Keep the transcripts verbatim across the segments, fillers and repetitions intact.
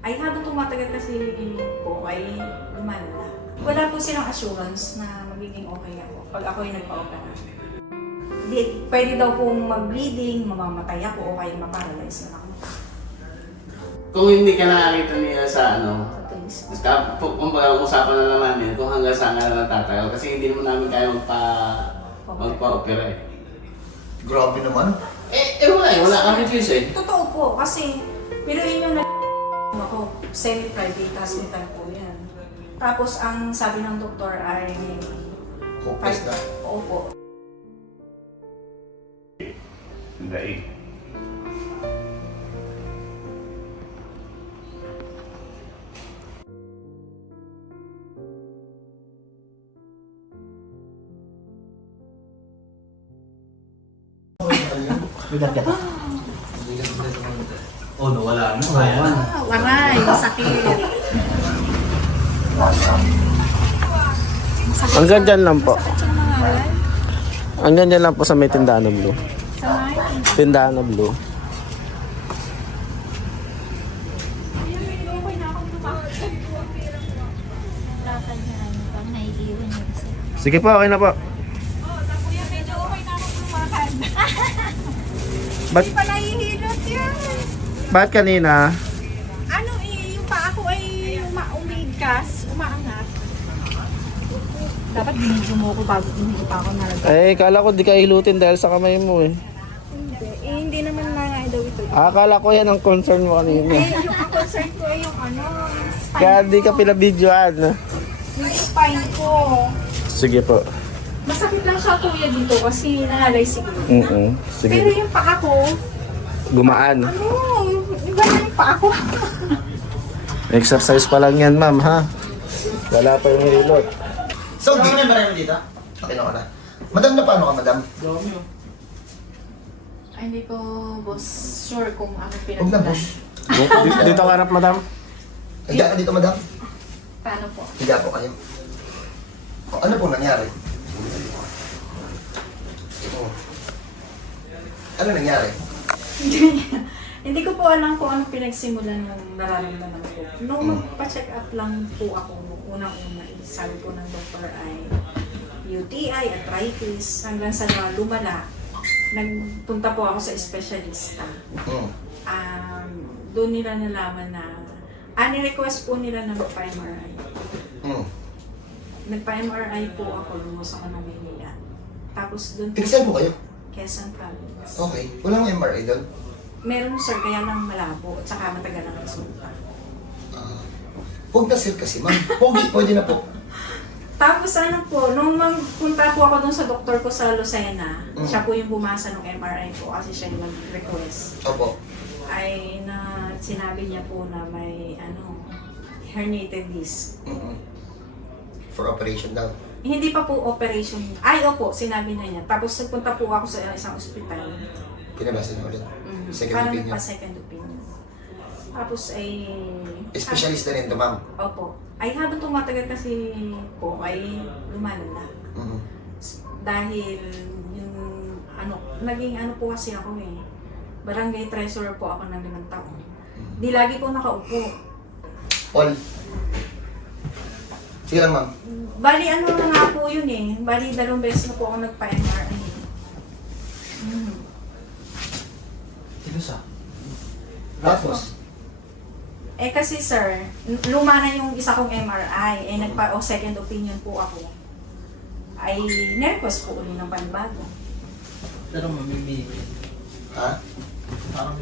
Ay habang tumatagal kasi po ay lumalala. Wala po silang assurance na magiging okay ako pag ako yung nagpa-opera. Di, pwede daw pong mag-bleeding, mamamatay ako o kaya maparalyze na ako. Kung hindi ka nakakita niya sa ano, Sa twins. basta kumbaga usapan na lang namin kung hanggang saan ka na natatagal kasi hindi naman namin kaya magpa magpa-opera eh. Grabe naman. Eh, eh wala eh, wala kami choice eh. Totoo po kasi pinuin yung na ako, semi-private hospital po yan. Tapos ang sabi ng doktor ay Hopeless na. Opo. Daig. Bigat ka. Oh, nawala na. Kaya na. Ah, waray, sakit. Hanggang dyan lang po. Sakit yung mga waray. Hanggang dyan lang po sa may tindahan ng blue. Sa may. Tindahan ng blue. Sige po, okay na po. Kuya, medyo okay na ako lumakad. Ba't, Hindi pa nahihilot yan. ba't kanina? Ano eh, yung paa ko ay uma umigkas, umaangat. Dapat binidyo mo ko bago hindi pa ako nalagay. Eh, kala ko di ka hilutin dahil sa kamay mo eh. Hindi, eh, hindi naman na daw ito. Akala ko yan ang concern mo kanina. Eh, yung ang concern ko ay yung ano, spine Kaya di ka ko. pinabidyoan. Yung spine ko. Sige po. Masakit lang siya kuya dito kasi nangalay siguro. Mm Pero Sige. yung paa ko, Gumaan. ano, iba na yung paa ko. Exercise pa lang yan, ma'am, ha? Wala pa yung hilot. So, di na ba dito? Okay na ka na. Madam na paano ka, madam? Ay, hindi ko, boss, sure kung ano Huwag na, boss. Dito, dito ka harap, madam. Higa ka dito, madam. Paano po? Higa po kayo. O, ano po nangyari? O. Ano nangyari? Hindi ko po alam kung ano pinagsimulan ng nararamdaman ko. Nung Mm. magpa-check up lang po ako, nung unang-una, eh, sabi po ng doktor ay U T I, arthritis, hanggang sa na lumala, nagpunta po ako sa espesyalista. Hmm. Um, doon nila nalaman na, ah, ni-request po nila na magpa-M R I. Hmm. Nagpa-M R I po ako, lumos ako ng Maynila. Tapos doon po, Tigsan po kayo. Quezon Province. Okay. Walang M R I doon. Meron sir, kaya lang malabo, at saka matagal ang resulta. Ah. Huwag na sir kasi, ma'am. Pogi, pwede na po. Tapos ano po, nung magpunta po ako dun sa doktor ko sa Lucena, Mm. siya po yung bumasa ng M R I ko kasi siya yung nag-request. Opo. Ay na sinabi niya po na may ano, herniated disc. Mm-mm. For operation daw. Hindi pa po operation. Ay, opo, sinabi na niya. Tapos nagpunta po ako sa isang ospital. Pinabasa niyo ulit. Mm. Second Parang opinion. nagpa-second opinion. Tapos ay... Specialist na rin to, ma'am. Opo. Ay habang tumatagal kasi po ay lumalala. Mm-mm. Dahil yung ano, naging ano po kasi ako eh. Barangay treasurer po ako ng limang taon. Di lagi po nakaupo. All. Sige lang, ma'am. Bali ano na nga po yun eh. Bali dalawang beses na po ako nagpa-M R I. Mm. Tigas ah. Tapos, Eh kasi sir, luma na yung isa kong M R I. Eh nagpa o second opinion po ako. Ay nervous po uli ng panibago. Pero mamimili. ha? Parang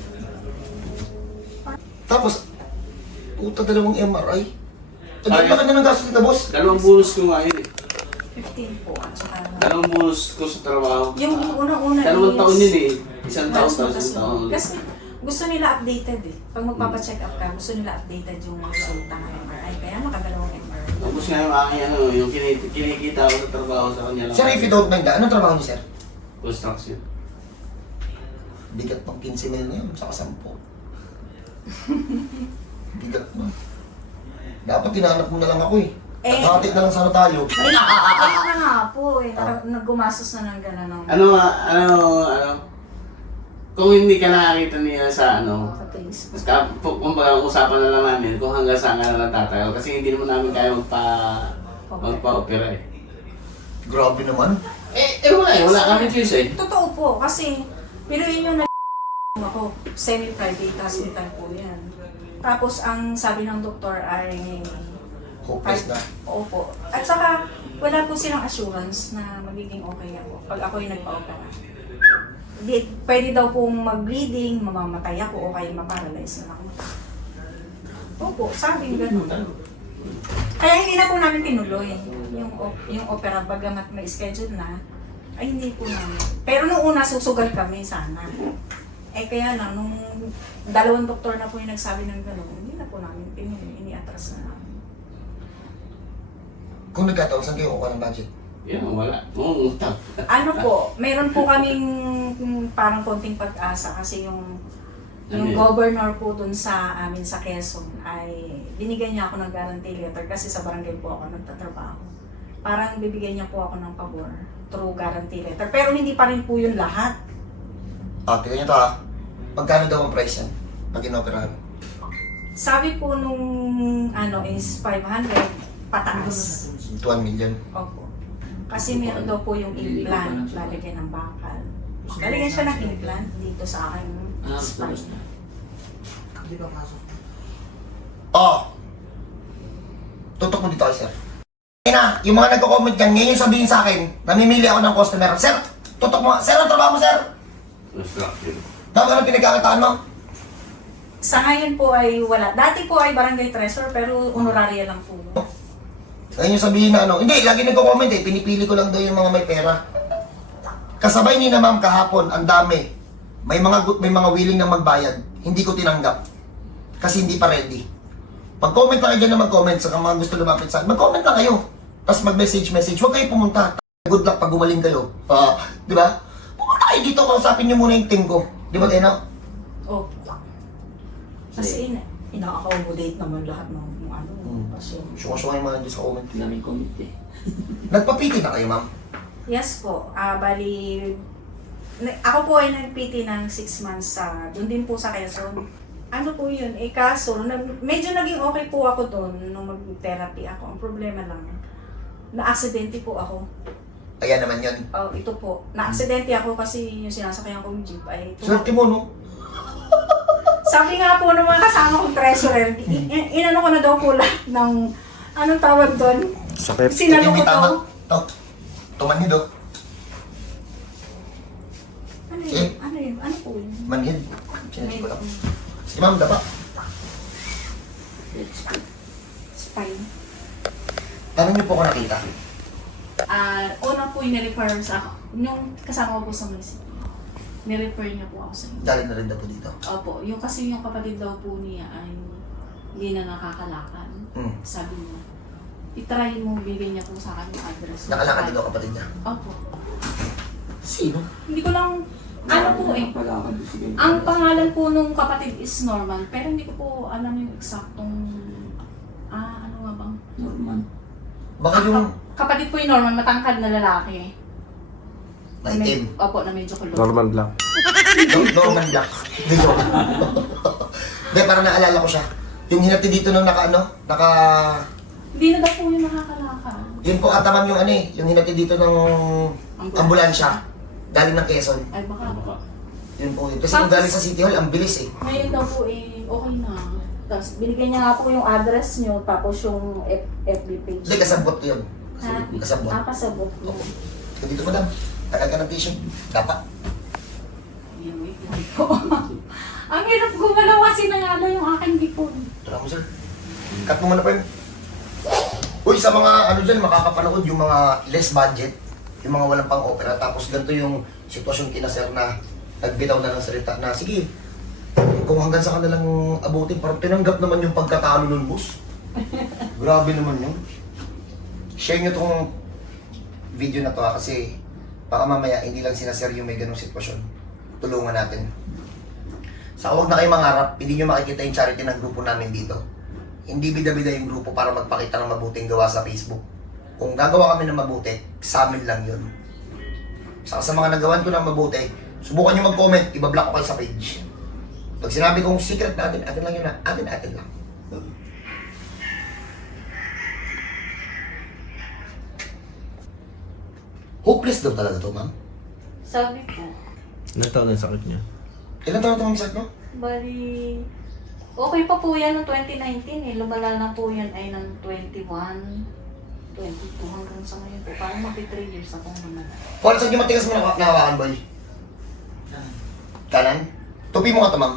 Tapos, puta dalawang M R I. Ay, bakit na ng gastos na, boss? Dalawang bonus ko nga yun eh. fifteen po at saka Dalawang bonus ko sa trabaho. yung unang-una Dalawang is- taon yun eh. Isang taon, Mas tapos mataas isang taon. yun. Kasi gusto nila updated eh. Pag magpapacheck up ka, gusto nila updated yung resulta ng M R I. Kaya nakadalawang M R I. Tapos nga yung aking ano, yung kinit- kinikita ko sa trabaho sa kanya lang. Sir, if you don't mind, anong trabaho niyo, sir? Construction. Bigat pang fifteen mil na yun, saka sampo. Bigat na. Dapat tinahanap mo na lang ako eh. Eh, Nakatid na lang sana tayo. Ay, ayun na nga po eh. Nag- Naggumastos na ng gano'n. ng- Ano, ano, ano, kung hindi ka nakakita niya sa ano, Sa Facebook. ka- pu- kumbaga usapan na lang namin kung hanggang saan ka na lang tatagal kasi hindi naman namin kaya magpa magpa-opera eh. Grabe naman. Eh, eh wala eh, wala kami choice eh. Totoo po, kasi pero yun yung nag ako, semi-private hospital po yan. Tapos ang sabi ng doktor ay Hopeless na. Opo. At saka wala po silang assurance na magiging okay ako pag ako yung nagpa-opera. Di, pwede daw pong mag-bleeding, mamamatay ako o kaya maparalyze na ako. Opo, sabi gano'n. Kaya hindi na po namin tinuloy yung, op- yung opera bagamat may schedule na, ay hindi po namin. Pero nung una susugal kami sana. Eh kaya lang, nung dalawang doktor na po yung nagsabi ng gano'n, hindi na po namin tinuloy, ini-atras na namin. Kung nagkataon, saan kayo kukuha ng budget? Yan, wala. Mungutang. Ano po, meron po kaming mm, parang konting pag-asa kasi yung Ano yung yun? governor po dun sa amin sa Quezon ay binigyan niya ako ng guarantee letter kasi sa barangay po ako nagtatrabaho. Parang bibigyan niya po ako ng pabor through guarantee letter. Pero hindi pa rin po yun lahat. Ah, tignan nyo to ah. Magkano daw ang price yan? Pag inoperahan? Sabi po nung ano is five hundred pataas. one million. Opo. Kasi meron daw po yung implant, lalagyan ng bakal. Lalagyan siya ng implant dito sa aking Ah, spine. Oh! Tutok mo dito kay sir. Ngayon na, yung mga nagko-comment dyan, ngayon sabihin sa akin, namimili ako ng customer. Sir, tutok mo. Sir, ang trabaho mo, sir? Construction. Bakit anong pinagkakitaan mo? Sa ngayon po ay wala. Dati po ay barangay treasurer pero honoraria lang po. Ngayon yung sabihin na ano, hindi, lagi nagko-comment eh, pinipili ko lang daw yung mga may pera. Kasabay ni na ma'am kahapon, ang dami. May mga gu- may mga willing na magbayad. Hindi ko tinanggap. Kasi hindi pa ready. Pag-comment lang kayo dyan na mag-comment sa mga gusto lumapit sa akin. Mag-comment lang kayo. Tapos mag-message, message. Huwag kayo pumunta. Good luck pag gumaling kayo. Ah, di ba? Pumunta kayo dito, kausapin niyo muna yung team ko. Di ba, Teno? Opo. Kasi ina, ina-accommodate naman lahat ng ng ano, Hmm. pasyon. Syunga-syunga yung mga dyan sa comment. Daming komite. Nagpapiti na kayo, ma'am? Yes po. Ah, bali, na- ako po ay nag-P T ng six months sa, doon din po sa Quezon. Ano po yun? Eh kaso, nag, medyo naging okay po ako doon nung mag-therapy ako. Ang problema lang, na-aksidente po ako. Ayan naman yun. Oh, ito po. Na-aksidente ako kasi yung sinasakyan kong jeep ay Swerte mo, no? sabi nga po ng mga kasama kong treasurer, i- i- inano ko na daw po lahat ng, anong tawag doon? Sakit. Sinalo ko Hindi to. tama. To. Tuman niyo, do. Ano Eh? yun? Ano yun? Ano po yun? Manhid. Sinasip ko lang. Sige, ma'am, dapa. Spine. Paano niyo po ako nakita? Ah, una po yung nirefer sa ako. Yung kasama ko po sa munisipyo. Nirefer niya po ako sa inyo. Galing na rin daw po dito. Opo, yung kasi yung kapatid daw po niya ay hindi na nakakalakan. Hmm. Sabi niya, itry mo, bigay niya po sa akin yung address. Nakalakad dito ang kapatid niya. Opo. Sino? Hindi ko lang, ano po eh. Ang pangalan po nung kapatid is Norman, pero hindi ko po alam yung eksaktong, ah, ano nga bang? Norman. Baka yung Kapatid po yung Norman, matangkad na lalaki. Na naitim. med- Opo, na medyo kulong. Norman lang. No- Norman Black. Hindi ko. Hindi, parang naalala ko siya. Yung hinati dito nung naka ano, naka... Hindi na daw po yung nakakalakad. Yun po ata ma'am yung ano eh, yung hinati dito ng ambulansya. Galing ng Quezon. Ay baka. Baka. Yun po yun. Kasi kung galing sa City Hall, ang bilis eh. Ngayon daw po eh, okay na. Tapos binigyan niya nga po yung address niyo, tapos yung F- F B page. Hindi, kasabot yun. Ha? Kasabot. Ah, pasabot mo. Opo. Ito dito madam. Tagal ka ng patient. Dapat. Yan, wait lang po. Ang hirap gumalaw kasi ng ano yung aking dipon. Tara mo sir. Cut mo muna pa yun. Uy, sa mga ano dyan, makakapanood yung mga less budget, yung mga walang pang opera, tapos ganito yung sitwasyon kina sir na nagbitaw na ng salita na, sige, kung hanggang sa kanilang abutin, parang tinanggap naman yung pagkatalo nun, boss. Grabe naman yun. Share nyo tong video na to ha, kasi baka mamaya hindi lang sina sir yung may ganong sitwasyon. Tulungan natin. Sa huwag na kayo mangarap, hindi nyo makikita yung charity ng grupo namin dito. Hindi bida-bida yung grupo para magpakita ng mabuting gawa sa Facebook. Kung gagawa kami ng mabuti, sa amin lang yun. Saka sa mga nagawan ko ng mabuti, Subukan nyo mag-comment, ibablock ko kayo sa page. Pag sinabi kong secret natin, atin lang yun na, atin, atin lang. Hopeless daw talaga to, ma'am. Sabi po, Ilan taon ang sakit niya? Ilan taon ito, ma'am, sakit mo? bali, okay pa po yan noong twenty nineteen eh. Lumala na po yan ay ng twenty-one, twenty-two hanggang sa ngayon po. Parang magti-three years akong lumala. Paul, saan yung matigas mo na nahawakan, boy? Kanan? Tupi mo nga to, ma'am.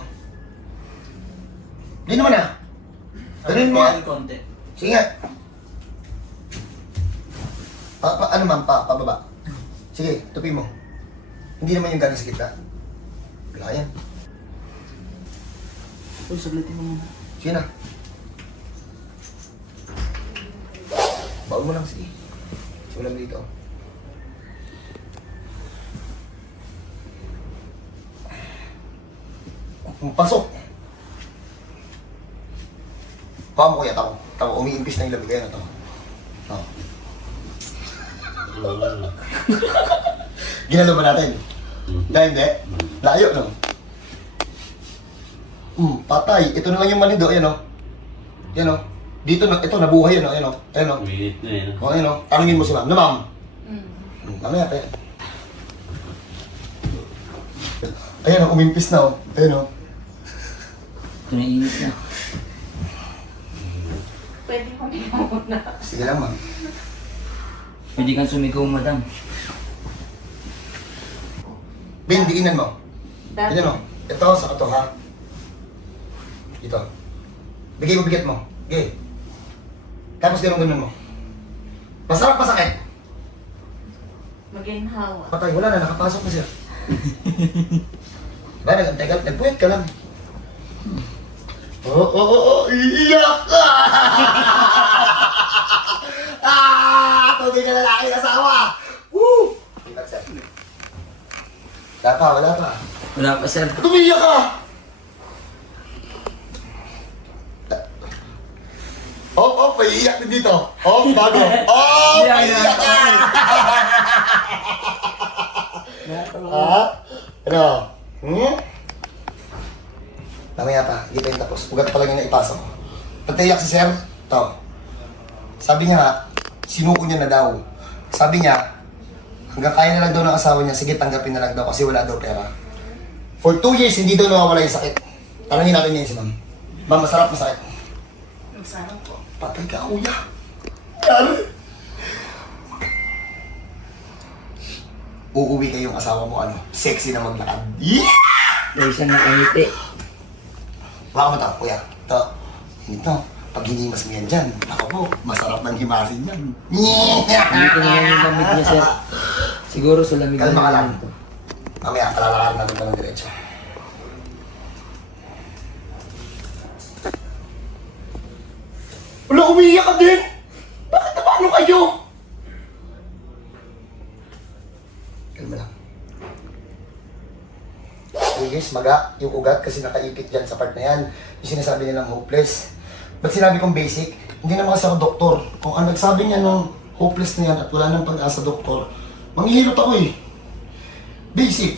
Hindi naman ah. Ganun mo nga. Konti. Sige nga. Pa, pa, ano ma'am, pa, pababa. Sige, tupi mo. Hindi naman yung galing sa gitna. Wala yan. Uy, saglitin mo muna. Sige na. Baon mo lang, sige. Simulan mo dito. Pasok! Paa mo kuya, tako. Tako, umiimpis na yung labi kaya na tako. Oh. Ginalo ba natin? Dahil hindi? Layo, no? Hmm, patay. Ito na lang yung manido, ayan o. Yan o. Dito na, ito, nabuhay yun o, ayan o. Ayan o. Minute na yun. O, ayan o. Tanungin mo si ma'am. Na ma'am? Mm. Hmm, mamaya, tayo. Ayan o, umimpis na o. Ayan o. Ito na init na. Pwede ko muna. Sige lang, ma'am. Pwede kang sumigaw, madam. Ben, diinan mo. Dati, Ganyan o. Ito, sa ito, ha? Dito. Bigay mo, bigat mo. Bigay. Tapos ganun ganun mo. Masarap pa sakit. maginhawa. Patay, wala na, nakapasok na siya. Diba, nag-antay ka, nagpuwet ka lang. Oo, oh, oo, oh, oh, iiyak ka! Ah! Tugay ka lalaki asawa! Woo! Ibat, sir. Wala pa, wala pa. Wala pa, sir. Tumiyak ka! Oh, oh, paiiyak din dito. Oh, bago. Oh, paiiyak ka! Ha? Ano? Hmm? Mamaya pa, hindi pa yung tapos. Ugat pa lang yung naipasok. Pagtaiyak si sir, to. Sabi niya, sinuko niya na daw. Sabi niya, hanggang kaya na lang daw ng asawa niya, sige tanggapin na lang daw kasi wala daw pera. For two years, hindi daw nawawala yung sakit. Tanungin natin niya si ma'am. Ma'am, masarap masakit. Masarap po. Patay ka, kuya. Yari. Uuwi kayong asawa mo, ano, sexy na maglakad. Yeah! Dahil siya nakangiti. Baka mo ito, kuya. Ito. Ito. Pag hinimas mo yan dyan, ako po, masarap ng himasin yan. Yeah! Dito na lang yung lamig niya, sir. Siguro sa lamig Kalma ka lang. ito. Mamaya, palalakarin natin ito ng diretso. Wala, umiiyak ka din! Bakit na paano kayo? Kalma lang. Yes, maga, yung ugat kasi nakaipit dyan sa part na yan. Yung sinasabi nilang hopeless. Ba't sinabi kong basic? Hindi naman kasi ako doktor. Kung ang nagsabi niya ng hopeless na yan at wala nang pag-asa doktor, manghihilot ako eh. Basic.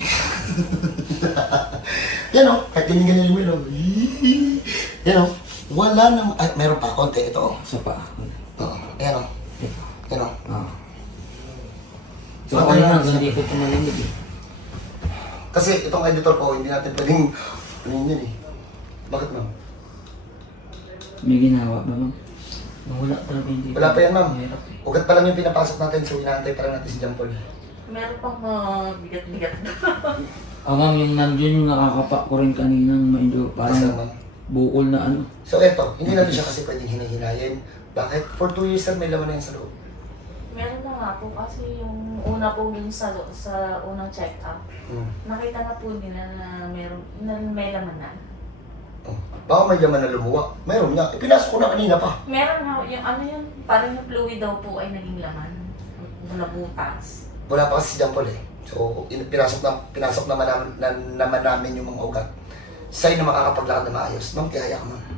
Yan o, kahit ganyan-ganyan yung willow. Yan o, wala nang... Ay, meron pa, konti. Ito o. Sa pa. Oo, ayan o. Yan o. Ah. So, ako naman, hindi ko tumalinig eh. Kasi itong editor ko, hindi natin pwedeng... Ano yun yan eh. Bakit ma'am? May ginawa ba, ma'am? Wala talaga hindi. Wala pa yan ma'am. Mahirap eh. Ugat pa lang yung pinapasok natin, so inaantay pa lang natin si John Paul. Meron pang mga bigat-bigat. Ah, ma'am, yung nandun yung nakakapa ko rin kaninang medyo Basta parang ma'am. bukol na ano. So eto, hindi natin siya kasi pwedeng hinahinayin. Bakit? For two years sir, may laman na yan sa loob. Meron na nga po kasi yung una po dun sa, sa unang check-up. Hmm. Nakita na po nila na meron, na may laman na. Oh. Baka may laman na lumuwa. Meron nga. Ipinasok ko na kanina pa. Meron nga, yung ano yun, parang yung fluid daw po ay naging laman. Nabutas. Wala pa kasi si John Paul eh. So, in- pinasok, na, pinasok naman namin, na, naman namin yung mga ugat. Sa'yo na makakapaglakad na maayos. Ma'am, kaya ka ma'am.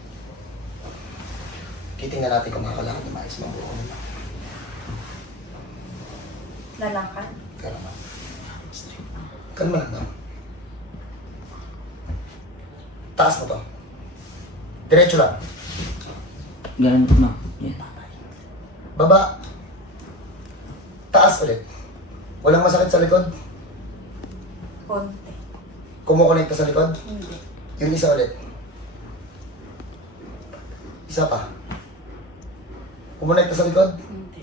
Titingnan natin kung makakalakad na maayos. Ma'am, buko ma'am. Lalakad. Kaya ma'am. Kalma lang, ma'am. Taas mo to. Diretso lang. Ganun na. Yan. Baba. Taas ulit. Walang masakit sa likod. Konti. Kumukonekta sa likod. Hindi. Yung isa ulit. Isa pa. Kumonekta sa likod. Hindi.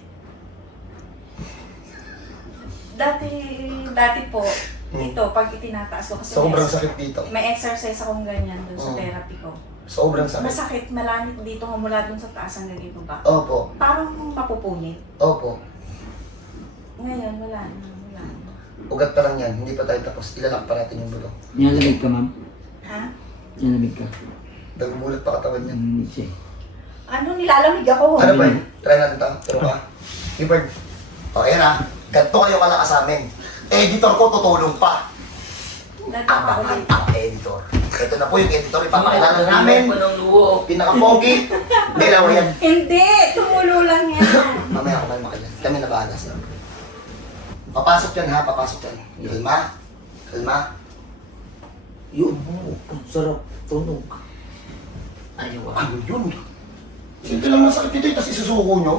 Dati, dati po, dito, pag itinataas ko, kasi Sobrang may, sakit dito. may exercise akong ganyan dun sa Mm. therapy ko. Sobrang sakit. Masakit, malanit dito, mula dun sa taas hanggang dito ba? Opo. Parang mapupunit. Opo. Ngayon, wala na, wala na. Ugat pa lang yan. Hindi pa tayo tapos. Ilalak pa natin yung buto. Nilalamig ka, ma'am? Ha? Nilalamig ka? Dagumulat pa katawan yan. Hindi siya. Ano, nilalamig ako. Ano ba? Try natin ito. Turo ka. Clifford. O, ayan ah. Ganito kayo kalakas sa amin. Editor ko tutulong pa. Nagpapa Abangan ulit. ang editor. Ito na po yung editor. Ipapakilala namin. Pinaka-pogi. Dalawa yan. Hindi, tumulo lang yan. Mamaya ako kalma ka dyan. Kami na bahala sa'yo. Papasok yan ha. Papasok yan. Kalma. Kalma. Yun, oh, ang sarap. Tunog. Ayaw ah. Ano yun? Simple lang masakit dito. Tapos isusuko nyo.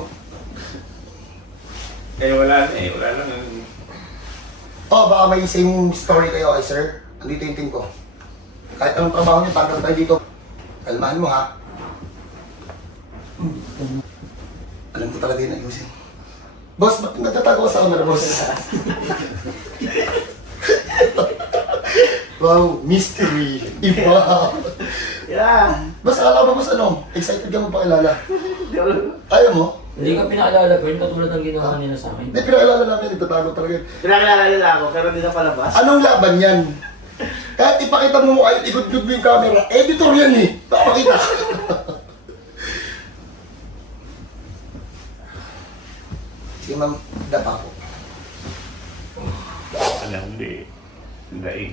Eh, wala na eh. Wala lang. Oh, baka may same story kayo kay sir. Andito yung team ko. Kahit anong trabaho nyo, tanggal tayo dito. Kalmahan mo ha. Alam ko talaga yung ayusin. Boss, ba't nagtatago ka sa camera, boss? Wow, mystery. Iba. Yeah. Boss, akala ba boss ano? Excited ka mo pakilala? Ayaw mo? Hindi ka pinaalala, pero katulad ng ginawa kanina sa akin. Hindi, pinakilala namin. Nagtatago talaga. Pinakilala nila ako, pero hindi na palabas. Anong laban yan? Kahit ipakita mo mo kayo, ikot-ikot mo yung camera, editor yan eh. Papakita. Sige ma'am, dapa po. Alam, hindi. Hindi eh.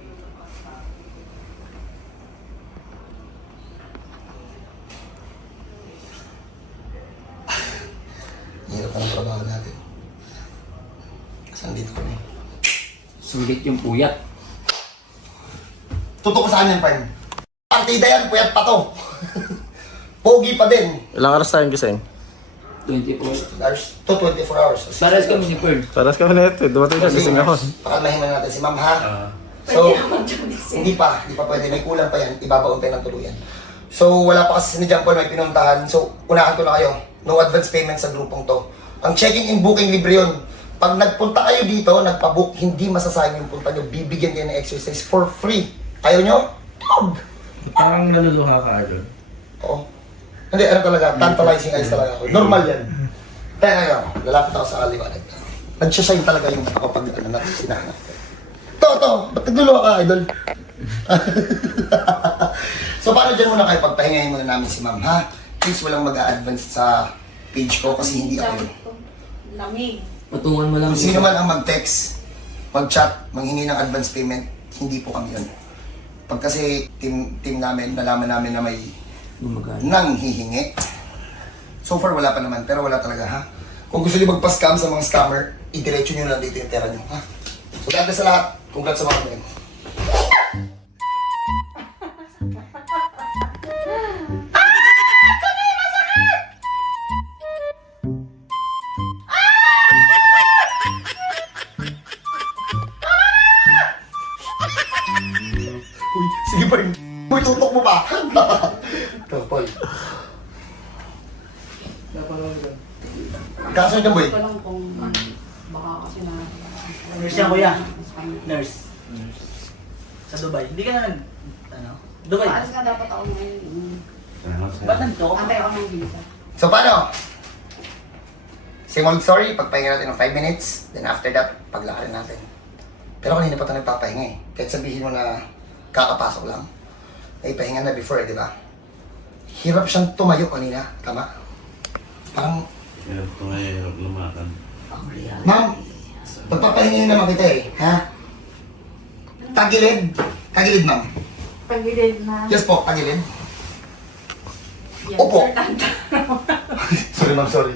Hirap ang trabaho natin. Kasi andito kami. Sulit yung puyat. Tutok ko sa kanya, Pern. Partida yan, puyat pa to. Pogi pa din. Ilang oras tayong gising? twenty-four. Hours to twenty-four hours. Pares kami ni Pearl. Paras kami na ito. Dumating siya, gising ako. Pakalmahin na natin si ma'am ha. Ah. So, Pwede naman dyan eh. hindi pa, hindi pa pwede. May kulang pa yan. Ibabaon tayo ng tuluyan. So, wala pa kasi ni John Paul may pinuntahan. So, unahan ko na kayo. No advance payment sa grupong to. Ang checking in booking libre yun. Pag nagpunta kayo dito, nagpabook, hindi masasayang yung punta nyo. Bibigyan kayo ng exercise for free. Ayaw nyo? Tawag! Parang naluluha ka, Arnold. Oo. Hindi, ano talaga, tantalizing eyes talaga ako. Normal yan. Kaya ngayon, lalapit ako sa aliwanag. Nagsashine talaga yung ako pag ano na sinahanap. To, to, ba't nagluluha ka, idol? So, paano dyan muna kayo? Pagpahingayin muna namin si ma'am, ha? Please, walang mag-a-advance sa page ko kasi hindi ako yun. Lamig. Patungan mo lang. Kung sino man ang mag-text, mag-chat, manghingi ng advance payment, hindi po kami yun. Pag kasi team, team namin, nalaman namin na may Gumagana. nang hihingi. So far, wala pa naman, pero wala talaga, ha? Kung gusto niyo magpa-scam sa mga scammer, idiretso niyo lang dito yung pera niyo, ha? So, God bless sa lahat. Congrats sa mga kapatid. Uy, sige pa rin. Uy, tutok mo pa. Ito, Paul. Kaso dyan, boy. Ito lang kung baka kasi na... Nurse yan, kuya. Nurse. Sa Dubai. Hindi ka na nag... Ano? Dubai. Paalis ka dapat ako ngayon. Ba't nandito ka? Antay ako ng visa. So, paano? Same old story, pagpahinga natin ng five minutes, then after that, paglakarin natin. Pero kanina pa ito nagpapahinga eh. Kahit sabihin mo na kakapasok lang. May pahinga na before, eh, di ba? Hirap siyang tumayo kanina, tama? Parang, Hirap ko nga, hirap lumakan. ma'am, pagpapahinga naman kita eh, ha? Tagilid. Tagilid, ma'am. Pagilid na. Yes po, tagilid. Yan, Opo. sir, tanda. Sorry, ma'am, sorry.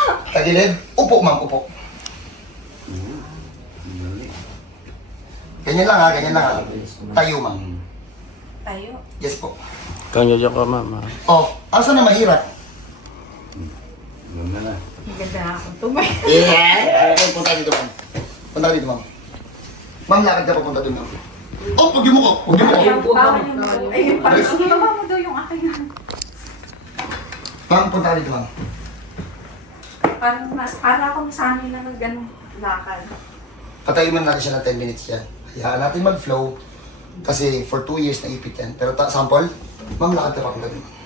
Tagilid. Upo, ma'am, upo. Dali. Kaya Ganyan lang ha, ganyan lang ha. Tayo, ma'am. Tayo. Yes po. Kang yoyo ka, ma'am. ha? Oh, asa na mahirap? Ganda na. Maganda na akong tumay. Yeah! Okay, punta dito, ma'am. Punta dito, ma'am. Ma'am, lakad ka papunta doon, ma'am. Oh, pag mo ko! Pag mo ko! Bawal yung ayun pa. Baba mo daw yung akin. Ma'am, punta ka dito, ma'am. Parang mas, para akong sanay na ng ganun lakad. Patayin man natin siya ng ten minutes yan. Hayaan natin mag-flow. Kasi for two years na ipit yan. Pero ta- sample, ma'am, lakad ka papunta doon.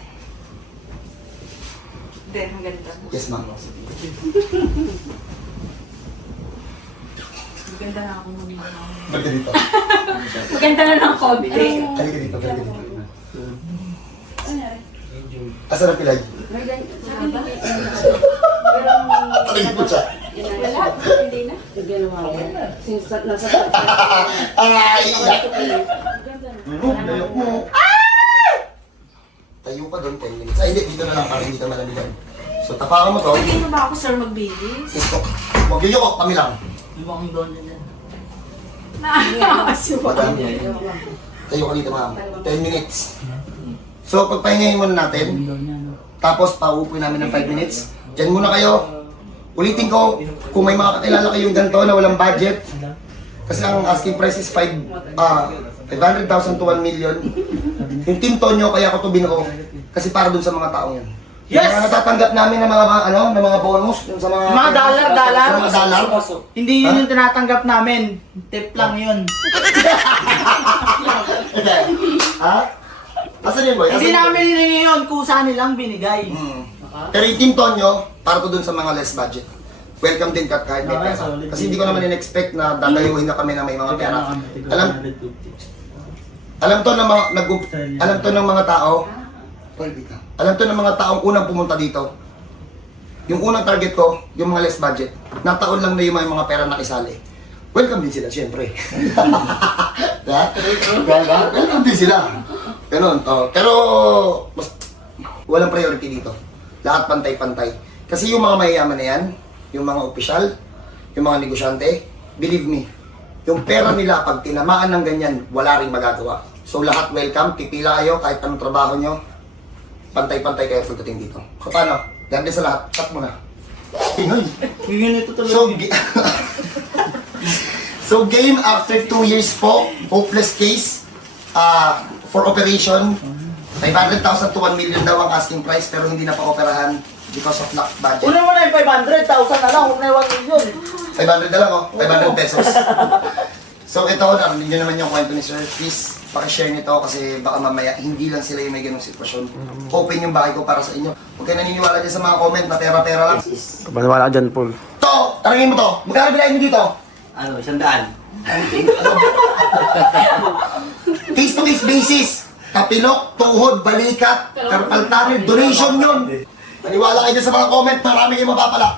Hindi, ang ganda. Yes, ma'am. Maganda na ako muna. Balik ka dito. Maganda na ng COVID. Halika dito, halika dito. Asa na pilay? Patingin mo siya. Wala, hindi na. Ginawa ko. Since nasa Ay, iyak. Hmm, layo mo. Tayo ka doon ten minutes. Ay, hindi. Dito na lang para hindi ka malamigan. So, tapakan mo to. Pwede mo ba ako, sir, magbihis? Ito. Huwag yun yung kami lang. Mukhang doon na dyan. Nakakasiwa. Madam. Tayo ka dito, ma'am. ten minutes. So, pagpahingayin muna natin. Tapos, pauupoy namin ng five minutes. Diyan muna kayo. Ulitin ko, kung may mga kakilala kayong ganito na walang budget, kasi ang asking price is five, ah, five hundred thousand to one million. Yung Team Tonyo, kaya ko ito binuo. Kasi para dun sa mga taong yun. Yes! Yung mga natatanggap namin ng mga, mga, ano, ng mga bonus, yung sa mga... Yung mga dollar, dollar. Sa mga dollar. Hindi yun yung tinatanggap namin. Tip lang yun. Ha? Asan yun, boy? Asan Hindi yun? namin hinihingi yun, kusa nilang binigay. Hmm. Pero yung Team Tonyo, para to dun sa mga less budget. Welcome din kat kahit may Okay, pera. solid. Kasi hindi ko naman in-expect na dadayuhin na kami na may mga pera. Alam, alam to ng mga nag alam to ng mga tao. Alam to ng mga taong unang pumunta dito. Yung unang target ko, yung mga less budget. Nataon lang na yung may mga pera na isali. Welcome din sila, syempre. Diba? Welcome din sila. Ganun. Oh. Pero, mas, walang priority dito. Lahat pantay-pantay. Kasi yung mga mayayaman na yan, yung mga opisyal, yung mga negosyante, believe me, yung pera nila pag tinamaan ng ganyan, wala ring magagawa. So lahat welcome, pipila kayo kahit anong trabaho nyo, pantay-pantay kayo pagdating dito. So paano? Ganda sa lahat, cut mo na. Pinoy. Yung ito tuloy. So, gi- so game after two years po, hopeless case, uh, for operation, five hundred thousand to one million daw ang asking price pero hindi na pa-operahan because of lack budget. Una mo na yung five hundred thousand na lang, huwag na yung one million. five hundred na lang oh, five hundred pesos. So ito, narinig nyo naman yung kwento ni Sir. Please, pakishare nito kasi baka mamaya hindi lang sila yung may ganong sitwasyon. Open yung bahay ko para sa inyo. Huwag kayo naniniwala dyan sa mga comment na pera-pera lang. Maniwala ka dyan, Paul. To, tarangin mo to. Magkano bilahin mo dito? Ano, isang daan. Case-to-case basis. Kapilok, tuhod, balikat, karpaltanin, donation yun. Maniwala kayo dyan sa mga comment, marami kayong mapapala.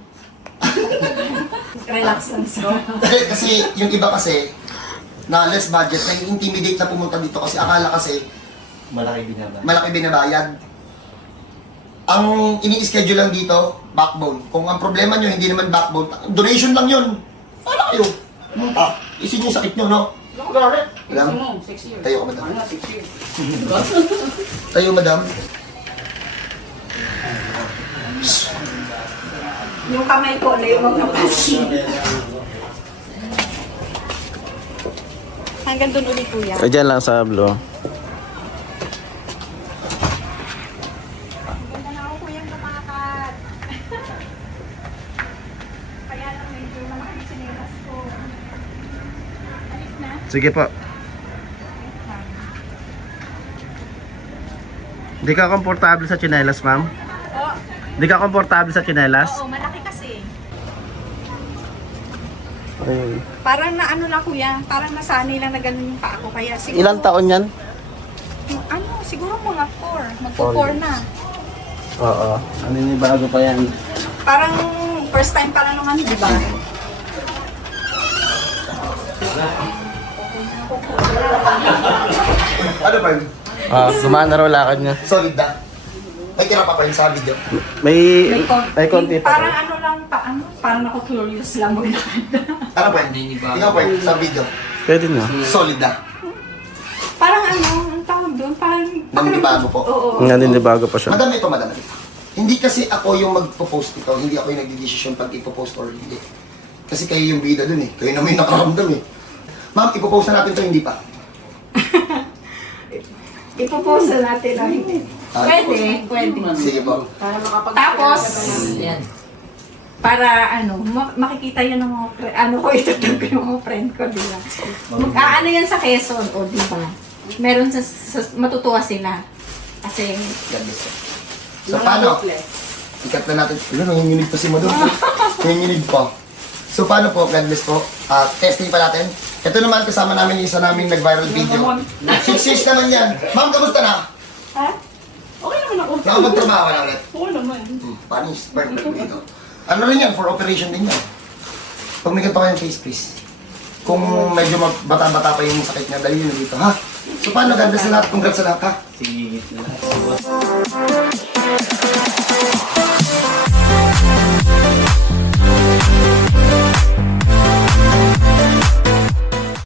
Relax lang, sir. Kasi yung iba kasi, na less budget, nai-intimidate na pumunta dito kasi akala kasi Malaki binaba. malaki binabayad. Ang ini-schedule lang dito, backbone. Kung ang problema nyo, hindi naman backbone, donation lang yun. Para kayo. Pumunta. Isin yung sakit nyo, no? Madam, tayo ka, madam. Tayo, madam. Yung kamay ko na yung magnapasin. Hanggang doon ulit, kuya. Ay, dyan lang sa blue. Ganda na ako, kuya, lumakad. Kaya lang medyo naman yung sinilas ko. Alis na. Sige po. Hindi ka komportable sa tsinelas, ma'am? Oh, Hindi ka komportable sa tsinelas? oo, malaki kasi. Ay. Parang na ano lang, kuya. Parang nasanay lang na ganun yung paa ko. Kaya siguro... Ilang taon yan? Ano, siguro mga four. Magpo-four na. Oo. Ano yung bago pa yan? Parang first time pa lang naman, di ba? Ano pa yun? Ah, gumaan na raw lakad niya. Solid na. May tira pa pa yun sa video. May, kon- may konti pa. Parang ano lang, pa, ano, parang ako curious lang maglakad. Ano pa yun? Tingnan pa yun sa video. Pwede na. Solid na. Parang ano, ang tawag doon, parang... Naninibago po. Oo. Naninibago pa siya. Madam, ito madam. Hindi kasi ako yung magpo-post ito, hindi ako yung nagdidesisyon pag ipo-post or hindi. Kasi kayo yung bida dun eh. Kayo naman yung nakaramdam eh. Ma'am, ipo-post na natin to, hindi pa. Ipopost na natin na hindi. Ah, Pwede, pwede. Sige po. Tapos, para ano, ma- makikita yun ng mga fri- ano ko, itutug ko yung mga friend ko, di ba? Mag-aano yan sa Quezon, o di ba? Meron sa, sa, matutuwa sila. Kasi, God bless po. So, paano? Ikat na natin. Wala, nanginginig pa si Madam. Nanginginig pa. So, paano po? God bless po. Ah, testing pa natin. Ito naman, kasama namin yung isa namin nag-viral video. Six years naman yan. Ma'am, kamusta na? ha? Okay naman ako. Nakapagtrabaho ka na ulit. Oo naman. Hmm, panis. Perfect dito. Ano rin yan? For operation din yan. Pag may ganito kayong case, please. Kung medyo mag- bata-bata pa yung sakit niya, dali nyo dito, ha? So, paano? God bless na lahat. Congrats sa lahat, ha? Sige, git na.